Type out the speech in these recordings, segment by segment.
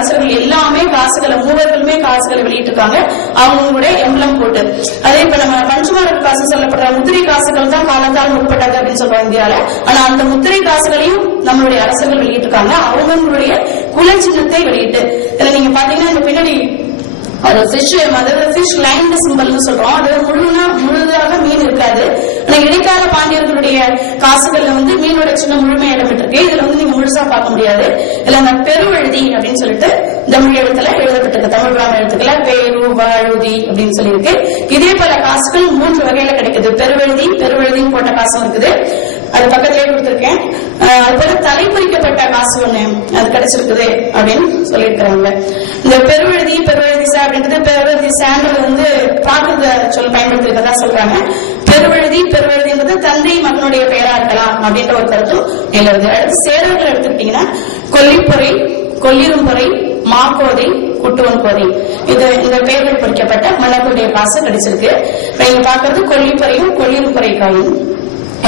அரசர்கள் எல்லாமே காசுகளை, மூவர்களுமே காசுகளை வெளியிட்டிருக்காங்க அவங்களுடைய எம்பளம் போட்டு. அதே இப்ப நம்ம பஞ்சமாரக காசு சொல்லப்படுற முத்திரை காசுகள் தான் காலத்தால் முற்பட்டது அப்படின்னு சொல்றோம் இந்தியால. ஆனா அந்த முத்திரை காசுகளையும் நம்மளுடைய அரசர்கள் வெளியிட்டிருக்காங்க அவங்களுடைய குல சின்னத்தை வெளியிட்டு. இதுல நீங்க பாத்தீங்கன்னா இந்த பின்னாடி ஒரு ஃபிஷ், அதாவது ஃபிஷ் லைன் சிம்பல்னு சொல்றோம். அது முழுதாக மீன் இருக்காது. ஆனா இடைக்கால பாண்டியர்களுடைய காசுகள்ல வந்து மீனோட சின்ன முழுமையா இடம்பெற்றிருக்கு. இதுல வந்து நீங்க முழுசா பார்க்க முடியாது. இதுல அந்த பெருவழுதி அப்படின்னு சொல்லிட்டு தமிழ் எழுத்துல எழுதப்பட்டிருக்கு. தமிழ் பிராம எழுத்துக்களை பேரு வாழுதி அப்படின்னு சொல்லியிருக்கு. இதே போல காசுகள் 3 வகையில கிடைக்குது. பெருவழுதின்னு போட்ட காசும் இருக்குது, அது பக்கத்திலே கொடுத்திருக்கேன். அது போல தலை குறிக்கப்பட்ட காசு ஒண்ணு அது கிடைச்சிருக்குது அப்படின்னு சொல்லியிருக்கிறாங்க. இந்த பெருவழுதி அப்படின்றது பெருவழுதி சாண்டல் வந்து பிராகிருத சொல் பயன்படுத்திருக்கதா சொல்றாங்க. பெருவழுதின்றது தந்தை மகனுடைய பெயரா இருக்கலாம் அப்படின்ற ஒரு கருத்தும் நிலவுது. அடுத்து சேரர்கள் எடுத்துக்கிட்டீங்கன்னா கொல்லிப்பொறை, கொல்லிரும்பொறை, மாக்கோதை, குட்டுவன் கோதை, இது இந்த பெயர்கள் பொறிக்கப்பட்ட மன்னர்களுடைய காசு கிடைச்சிருக்கு. நீங்க பாக்குறது கொல்லிப்பறையும் கொல்லிரும்பொறை காயும்.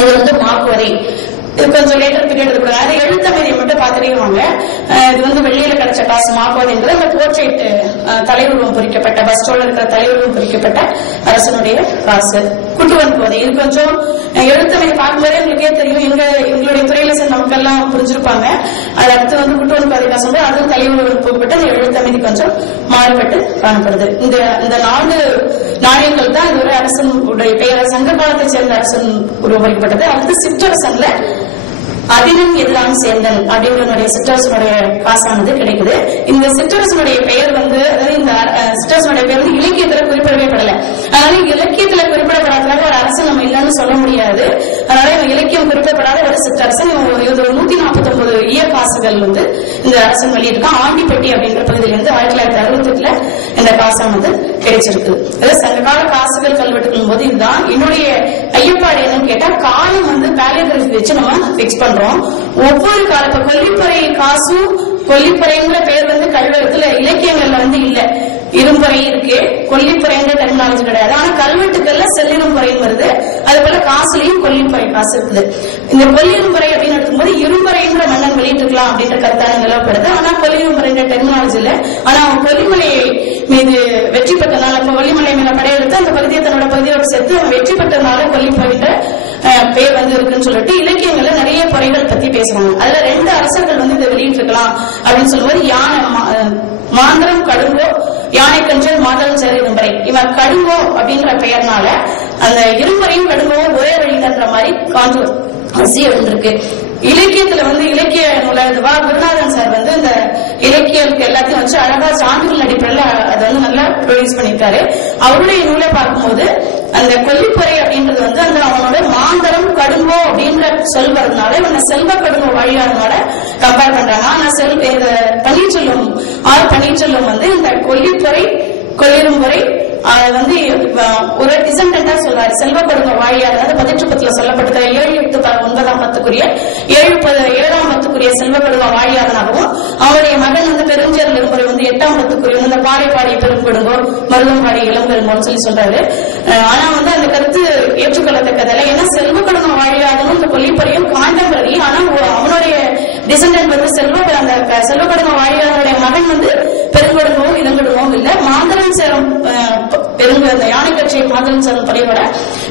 இது வந்து மாக்கோதை, இது கொஞ்சம் லேட்டர் பீரியட் கூட. அது எழுத்தமைதியை மட்டும் பாத்துட்டேவாங்க. இது வந்து வெள்ளியில கிடைச்ச காசு மாக்கோதைன்றது அந்த போர்ட்ரேட் தலையுருவம் பொறிக்கப்பட்ட, பஸ்டோல இருக்கிற தலையுருவம் பொறிக்கப்பட்ட அரசனுடைய காசு. குட்டுவன் கோதை இது கொஞ்சம் எழுத்தமைதி பார்க்கும்போதே உங்களுக்கே தெரியும், எங்களுடைய துறையில சேர்ந்த மக்கள் எல்லாம் புரிஞ்சிருப்பாங்க. அது அடுத்து வந்து குட்டுவன் கோதை காசு வந்து அதுவும் தலையுருவம் பொறிக்கப்பட்ட அந்த எழுத்தமைதி கொஞ்சம் மாறுபட்டு காணப்படுது. இந்த 4 நாணயங்கள் தான் இது ஒரு அரசனுடைய பெயர், சங்க காலத்தை சேர்ந்த அரசன் உருவமைக்கப்பட்டது. அடுத்து சிற்றரசன்ல அதிலும் எல்லாம் சேர்ந்தல் அப்படிங்கிற சிற்றரசனுடைய காசானது கிடைக்குது. இந்த சிற்றரசனுடைய பெயர் வந்து, அதாவது இந்த சிற்றரசனுடைய பெயர் வந்து இலக்கியத்துல குறிப்பிடவே படல. அதனால இலக்கியத்துல குறிப்பிடப்படாதனால ஒரு அரசன் நம்ம இல்லைன்னு சொல்ல முடியாது. அதனால இலக்கியம் குறிப்பிடப்படாத ஒரு சிற்றரசன். இது 149 ஈய காசுகள் வந்து இந்த அரசன் வெளியிட்டிருக்கான். ஆண்டிப்பட்டி அப்படின்ற பகுதியிலிருந்து 1968 இந்த காசானது கிடைச்சிருக்கு. சங்ககால காசுகள் கல்வெட்டுக்கும் போது இதுதான் என்னுடைய ஐயப்பாடு என்னன்னு கேட்டா, காலம் வந்து பேலியோகிராஃபி வச்சு நம்ம பிக்ஸ் பண்றோம். ஒவ்வொரு காலம் இப்ப கொல்லிப்பறை காசும், கொல்லிப்பறைங்கிற பெயர் வந்து கல்வெட்டுல இலக்கியங்கள்ல வந்து இல்ல. இரும்பறை இருக்கு, கொல்லிப்பறைங்கிற டெர்மினாலஜி கிடையாது. ஆனா கல்வெட்டுகள்ல செல்லிரும்பறைன்னு வருது. அது போல காசுலயும் கொல்லிப்பறை காசு இருக்குது. இந்த கொல்லிரும்பறை அப்படின்னு எடுக்கும்போது இரும்பறைங்கிற மன்னன் வெளியிட்டிருக்கலாம் அப்படின்ற கருத்தான நிலவப்படுது. ஆனா கொல்லிரும்பறைங்கிற டெர்மினாலஜி இல்ல. ஆனா அவன் கொல்லிமலை மீது வெற்றி பெற்றனால, இப்ப கொல்லிமலை மேல படையெடுத்து அந்த பகுதியை தன்னோட பகுதியோடு சேர்த்து அவன் வெற்றி பெற்றனால கொல்லிப்பறைன்ற பேர் வந்து இருக்குன்னு சொல்லிட்டு இலக்கியங்கள்ல நிறைய பொறைகள் பத்தி பேசுறாங்க. அதுல 2 அரசர்கள் வந்து இதை வெளியிட்டிருக்கலாம் அப்படின்னு சொல்லும்போது மாந்திரம் கடுங்கோ, யானை கஞ்சல், மாதளம் சேர இரும்பறை. இவன் கடுங்கோ அப்படின்ற பெயர்னால அந்த இரும்பறையும் கடுங்கோவும் ஒரே வழின்ற மாதிரி கான்ட்ரோவர்சி எழுந்திருக்கு. இலக்கியத்துல வந்து இலக்கிய நூலா குருநாதன் சார் வந்து இந்த இலக்கியத்துக்கு எல்லாத்தையும் வச்சு அழகா சான்றுகள் அடிப்படையில் அதை வந்து நல்லா ப்ரொடியூஸ் பண்ணிருக்காரு. அவருடைய நூலை பார்க்கும்போது அந்த கொல்லிப்பறை அப்படின்றது வந்து அந்த அவனோட மாந்தரம் கடுங்கோ அப்படின்ற சொல் வரதுனால இவங்க செல்வ கடுங்கோ வழியாதனால கம்பேர் பண்றாங்க. ஆனா பன்னீர்செல்வம் பன்னீர்செல்வம் வந்து இந்த கொல்லிப்பறை கொல்லிரும்பறை வந்து ஒரு டிசெண்டா சொல்றாரு. செல்வ கடுங்கோ வாழியார், அதாவது 18 சொல்லப்பட்டது 7, 8, 9ஆம் பத்துக்குரிய 7ஆம் பத்துக்குரிய செல்வ கடுங்கோ வாழியாரனாகவும், அவருடைய மகன் வந்து பெருஞ்சேரல் இரும்பறை வந்து 8ஆம் பத்துக்குரிய இந்த பாடி பெருங்கொடுங்கோ, மருதம்பாடி இளம்பெருங்கோன்னு சொல்லி சொல்றாரு. ஆனா வந்து அந்த கருத்து ஏற்றுக்கொள்ளத்தக்கதில்லை. ஏன்னா செல்வ கடுங்கோ வாழியாரனும் இந்த கொல்லிப்பறையும் காண்டம்பரி. ஆனா அவனுடைய டிசெண்டன்ட் வந்து அந்த செல்வ கடுங்கோ வாழியாரனுடைய மகன் வந்து பெருங்கொடுங்கவும் இளங்கொடுங்கவும் இல்ல. மாந்தரன் சேரம் பெருங்க யானை கட்சியை மாதளம் சேரம் படையோட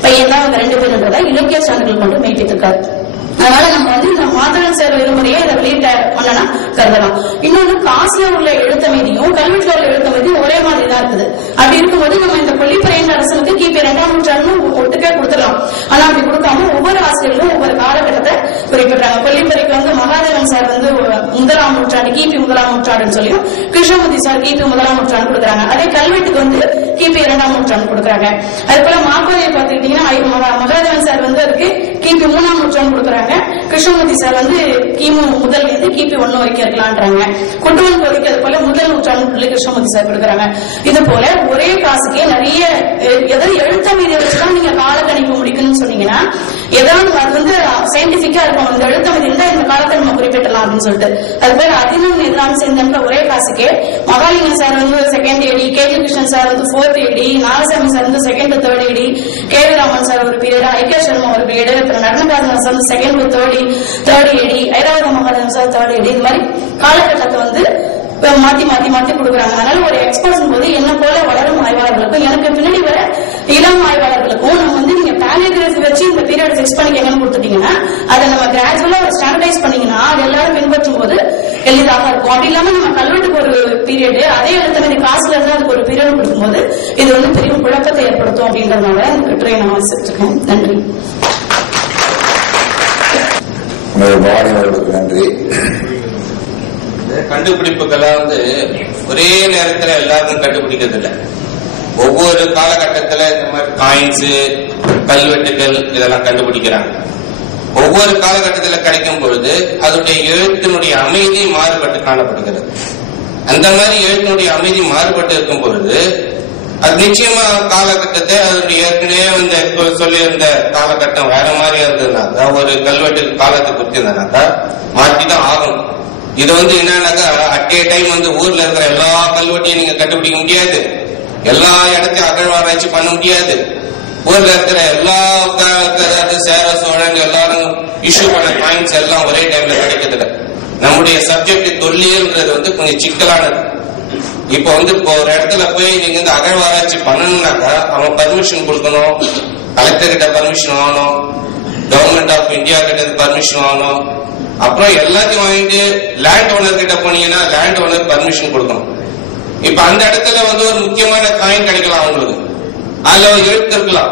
பையன் தான் 2 பேருன்றதை இலக்கிய சான்றுகள் கொண்டு மெய்ப்பித்திருக்காரு. அதனால நம்ம வந்து இந்த மாதளம் சேர இருமுறையே இதை வெளியிட்ட மன்னனா கருதலாம். இன்னொன்னு காசுல உள்ள எழுத்தமைதியும் கல்வெட்டுல உள்ள எழுத்தமைதியும் ஒரே மாதிரி தான் இருக்குது. அப்படி இருக்கும்போது நம்ம இந்த கொல்லிப்பறையின் அரசனுக்கு கிபி 2ஆம் நூற்றாண்டு ஒட்டுக்கே கொடுத்துடலாம். ஆனா அப்படி கொடுக்காம ஒவ்வொரு ஆசிரியர்களும் ஒவ்வொரு காலகட்டத்தை குறிப்பிடுறாங்க. கொல்லிப்பறைக்கு வந்து மகாதேவன் சார் வந்து 1ஆம் நூற்றாண்டு கிபி 1ஆம் நூற்றாண்டுன்னு சொல்லியும், கிருஷ்ணமூர்த்தி சார் கிபி 1ஆம் நூற்றாண்டு கொடுக்குறாங்க. அதே கல்வெட்டுக்கு வந்து கிபி 2ஆம் நூற்றாண்டு கொடுக்குறாங்க. அது போல மாக்கோதையை பார்த்துக்கிட்டீங்கன்னா மகாதேவன் சார் வந்து அதுக்கு கிபி 3ஆம் நூற்றாண்டு கொடுக்குறாங்க. கிருஷ்ணமூர்த்தி சார் வந்து கிமு முதல் இருந்து கிபி 1 வரைக்கும் இருக்கலான்றாங்க. குட்டுவன் கோதைக்கு அது போல முதல் நூற்றாண்டு கிருஷ்ணமூர்த்தி சார் கொடுக்குறாங்க. இது போல ஒரே காசுக்கே நிறைய எதாவது எழுத்தமைதியை வச்சுதான் நீங்க கால கணிப்பு முடிக்கணும்னு சொன்னீங்கன்னா ஏதாவது அது வந்து சயின்டிபிக்கா இருக்கும். இந்த எழுத்தமைதி இருந்தா இந்த காலத்தை நம்ம குறிப்பிட்டலாம் அப்படின்னு சொல்லிட்டு அது பேர் அதிலும் எல்லாம் சேர்ந்த ஒரே காசுக்கே மகாலிங்கம் சார் வந்து 2nd AD, KG Krishnan sir வந்து 4th AD, நாகசாமி சார் வந்து 2nd, 3rd AD, KV Raman sir ஒரு பீரியட், ஐக்கிய சர்மா ஒரு பீரியட், அப்புறம் நடனகாசன் sir 2nd to 3rd AD, Iravatham Mahadevan sir 3rd AD. இது மாதிரி காலகட்டத்தை வந்து மாத்தி மாத்தி மாத்தி கொடுக்குறாங்க. அதனால ஒரு எக்ஸ்பர்ட்ஸ் போது என்ன போல வளரும் ஆய்வாளர்களுக்கும் எனக்கு பின்னாடி வர இளம் ஆய்வாளர்களுக்கும் நம்ம வந்து நீங்க பாலியோகிராஃபி வச்சு இந்த பீரியட் ஃபிக்ஸ் பண்ணிக்கங்கன்னு கொடுத்துட்டீங்கன்னா அதை நம்ம கிராஜுவலா ஸ்டாண்டர்டைஸ் பண்ணீங்கன்னா அது எல்லாரும் பின்பற்றும் போது எளிதாக இருக்கும். அப்படி இல்லாம நம்ம கல்வெட்டுக்கு ஒரு பீரியட் அதே எழுத்து காசுல இருந்து அதுக்கு ஒரு பீரியட் கொடுக்கும்போது இது வந்து பெரிய குழப்பத்தை ஏற்படுத்தும் அப்படின்றதுனால இந்த கட்டுரையை நான் வாசிச்சிருக்கேன். நன்றி. நன்றி. கண்டுபிடிப்புகளை வந்து ஒரே நேரத்தில் எல்லாருக்கும் கண்டுபிடிக்கிறது இல்லை. ஒவ்வொரு காலகட்டத்தில் இந்த மாதிரி காயின்ஸ் கல்வெட்டுகள் இதெல்லாம் கண்டுபிடிக்கிறாங்க. ஒவ்வொரு காலகட்டத்தில் கிடைக்கும் பொழுது அதனுடைய எழுத்தினுடைய அமைதி மாறுபட்டு காணப்படுகிறது. அந்த மாதிரி எழுத்தினுடைய அமைதி மாறுபட்டு இருக்கும் பொழுது அது நிச்சயமா காலகட்டத்தை அதனுடைய ஏற்கனவே வந்து சொல்லியிருந்த காலகட்டம் வேற மாதிரி இருந்ததுனாக்கா ஒரு கல்வெட்டு காலத்தை கொடுத்திருந்தனாக்கா மாற்றிதான் ஆகணும். இது வந்து என்னன்னாக்கா அட் ஏ டைம் வந்து ஊர்ல இருக்கிற எல்லா கல்வெட்டையும் நீங்க கண்டுபிடிக்க முடியாது, எல்லா இடத்தையும் அகழ்வாராய்ச்சி பண்ண முடியாது. ஊர்ல இருக்கிற எல்லா சேர சோழன் எல்லாரும் இஷ்யூ பண்ண பாயிண்ட்ஸ் எல்லாம் ஒரே டைம்ல கிடைக்கிறதுல நம்முடைய சப்ஜெக்ட் தொல்லியல்ன்றது வந்து கொஞ்சம் சிக்கலானது. இப்ப வந்து ஒரு இடத்துல போய் நீங்க வந்து அகழ்வாராய்ச்சி பண்ணணும்னாக்கா அவன் பர்மிஷன் கொடுக்கணும், கலெக்டர் கிட்ட பர்மிஷன் வாங்கணும், கவர்மெண்ட் ஆஃப் இந்தியா கிட்ட பர்மிஷன் வாங்கணும், அப்புறம் எல்லாத்தையும் வாங்கிட்டு லேண்ட் ஓனர் கிட்ட போனீங்கன்னா லேண்ட் ஓனர் பர்மிஷன் கொடுக்கணும். இப்ப அந்த இடத்துல வந்து ஒரு முக்கியமான காயின் கிடைக்கலாம் அவங்களுக்கு, அதுல ஒரு எழுத்து இருக்கலாம்.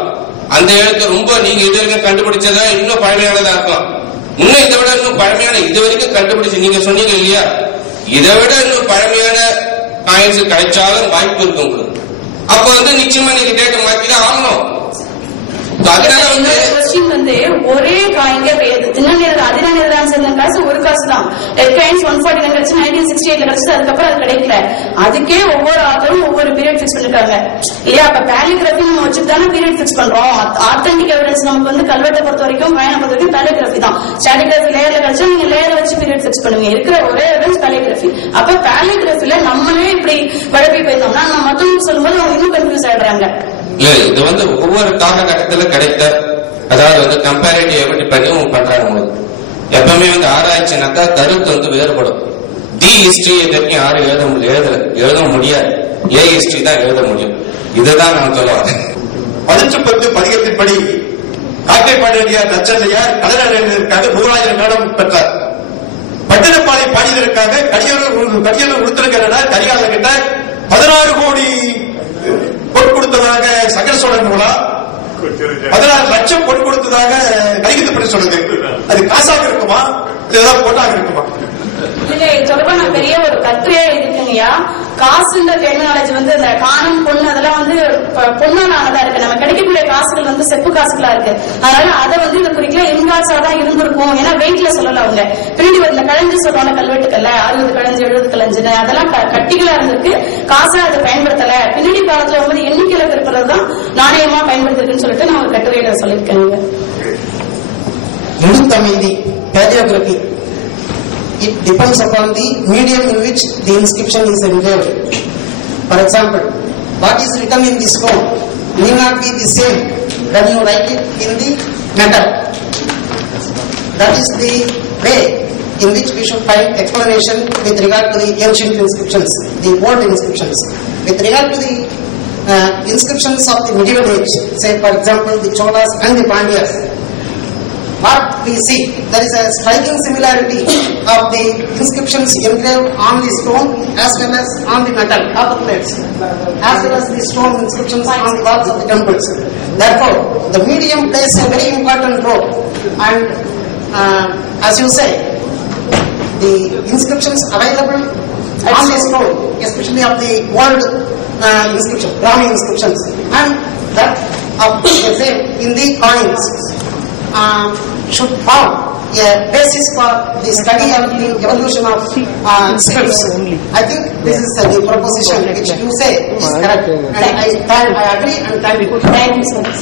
அந்த எழுத்து ரொம்ப நீங்க இது வரைக்கும் கண்டுபிடிச்சதா இன்னும் பழமையானதா இருக்கலாம். இன்னும் இதை விட இன்னும் பழமையான இது வரைக்கும் கண்டுபிடிச்சு நீங்க சொன்னீங்க இல்லையா, இதை விட இன்னும் பழமையான காயின்ஸ் கிடைச்சாலும் வாய்ப்பு இருக்கு உங்களுக்கு. அப்ப வந்து நிச்சயமா நீங்க டேட்டை மாத்திதான் ஆகணும். அதனால வந்து ஒரே காயிங்க காசு ஒரு காசு தான். 149 கிடைச்சு 1968 கிடைச்சது, அதுக்கப்புறம் அது கிடைக்கல. அதுக்கே ஒவ்வொரு ஆத்தரும் ஒவ்வொரு பீரியட் பிக்ஸ் பண்ணிருக்காங்க இல்லையா. அப்ப பாலிகிராஃபி நம்ம வச்சுதானே பீரியட் பிக்ஸ் பண்றோம். ஆத்தென்டிக் எவிடன்ஸ் நமக்கு வந்து கல்வெட்டை பொறுத்த வரைக்கும் பயனை பொறுத்த வரைக்கும் பாலிகிராஃபி தான். ஸ்டாட்டிகிராஃபி லேயர்ல கிடைச்சா நீங்க லேயர் வச்சு பீரியட் பிக்ஸ் பண்ணுவீங்க. இருக்கிற ஒரே எவிடன்ஸ் பாலிகிராஃபி. அப்ப பாலிகிராஃபில நம்மளே இப்படி குழப்பி போயிருந்தோம்னா நம்ம மத்தவங்க சொல்லும்போது அவங்க இன்னும் கன்ஃபியூஸ் ஆயிடுறாங்க. இல்ல இது வந்து ஒவ்வொரு காலகட்டத்தில் கிடைத்த அதாவது வந்து கம்பேரிட்டிவ் எப்படி பண்ணி பண்றாங்க. எப்பவுமே வந்து ஆராய்ச்சினாக்கா கருத்து வந்து வேறுபடும். தி ஹிஸ்டரி வரைக்கும் யாரும் எழுத முடியாது, ஏ ஹிஸ்டரி தான் எழுத முடியும். இதுதான் நான் சொல்லுவாங்க. 11 பதிகத்தின்படி காக்கைப்பாடியார் நச்சந்தையார் கலைஞர்களுக்காக 3000 காலம் பெற்றார். பட்டினப்பாலை பாடியதற்காக கடியலூர் உடுத்திருக்கிறார். கரிகால கிட்ட 16 கோடி பொன் கொடுத்ததாக சகர சோழன் மூலா 16 லட்சம் பொன் கொடுத்ததாக கைது சொல்லுது. அது காசாக இருக்குமா, ஏதாவது பொண்ணாக இருக்குமா? இல்ல தொடர்பா நான் பெரிய ஒரு கட்டுரையா இருக்குங்கய்யா. காசுன்ற டெக்னாலஜி வந்து இந்த காணம் பொண்ணு அதெல்லாம் வந்து பொண்ணால் ஆனதா இருக்கு. நம்ம கிடைக்கக்கூடிய காசுகள் வந்து செப்பு காசுகளா இருக்கு. அதனால அதை வந்து இந்த குறிக்கல இன்காசா தான் இருந்திருக்கும். ஏன்னா வெயிட்ல சொல்லல அவங்க பின்னாடி இந்த கலைஞ்சு சொல்றாங்க கல்வெட்டுக்கல்ல 60 கலைஞ்சு 70 கலைஞ்சுன்னு அதெல்லாம் கட்டிகளா இருந்திருக்கு. காசா அதை பயன்படுத்தல. பின்னாடி காலத்துல வந்து எண்ணிக்கையில இருக்கிறதுதான் நாணயமா பயன்படுத்திருக்குன்னு சொல்லிட்டு நான் ஒரு கட்டுரையில சொல்லியிருக்கேன். எழுத்தமைதி பேலியோகிராபி. It depends upon the medium in which the inscription is engraved. For example, what is written in the stone may not be the same when you write it in the metal. That is the way in which we should find explanation with regard to the ancient inscriptions, the old inscriptions. With regard to the inscriptions of the medieval age, say for example the Cholas and the Pandyas, what we see, there is a striking similarity of the inscriptions engraved on the stone as well as on the metal copper plates, as well as the stone inscriptions on the walls of the temples. Therefore, the medium plays a very important role. And as you say, the inscriptions available on the stone, especially of the old inscription, Brahmi inscriptions, and that of the same in the coins, should form a basis for the study of the evolution of scripts. I think this is the proposition which you say is correct, and I agree and thank you. Thank you so much.